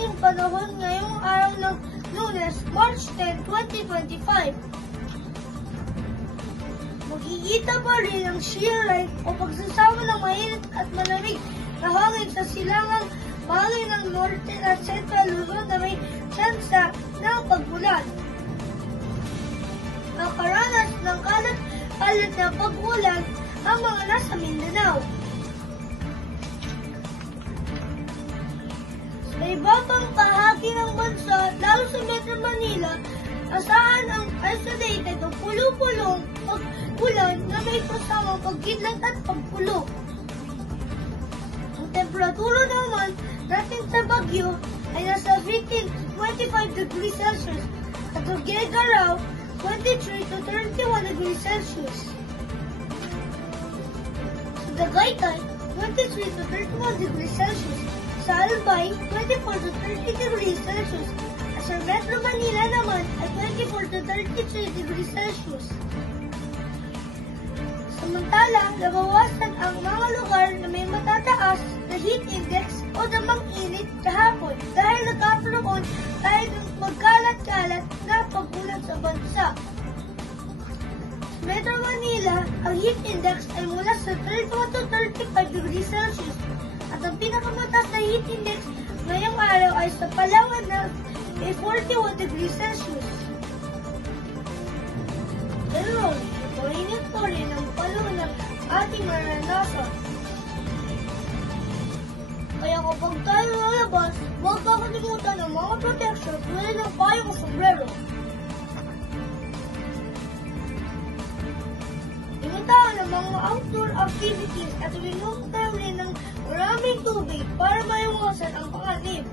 ating panahon ngayong araw ng Lunes, March 10, 2025. Makikita pa rin ang shear line o pagsasama ng mainit at malamig na hangin sa silangang bahagi ng Norte at Central Luzon na may tsansa ng pag-ulan. Nakaranas ng kalat-kalat na pag-ulan ang mga nasa Mindanao. Sa iba pang bahagi ng bansa, lalo sa Metro Manila, asahan ang isolated o pulo-pulong pag-ulan na may kasamang pagkidlat at pagpulo. Ang temperatura naman natin sa Baguio ay nasa 25 degrees Celsius at sa Tuguegarao 23 to 31 degrees Celsius. Sa Tagaytay, 23 to 31 degrees Celsius. Sa Albay, 24 to 30 degrees Celsius. At sa Metro Manila naman ay 24 to 33 degrees Celsius. Samantala, nabawasan ang mga lugar na may matataas na heat index o damang init kahapon dahil nagkakaroon tayo ng magkalat-kalat na pag-ulan sa bansa. Sa Metro Manila, ang heat index ay mula sa 31 to 35 degrees Celsius at ang pinakamataas na heat index ngayong araw ay sa Palawan na may 41 degrees Celsius. Ganoon, mainit po rin ang panahon ng ating maranasan. Kaya kapag tayo lalabas, huwag kakalimutan ng mga protection tulad ng payong sombrero. Limitahan ang mga outdoor activities at uminom tayo rin ng maraming tubig para maiwasan ang panganib.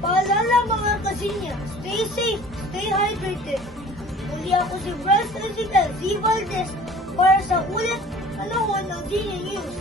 Paalala mga kasinya, stay safe, stay hydrated. Muli ako si Bryce Ezekiel Z. Valdez para sa ulit panahon ng Genie News.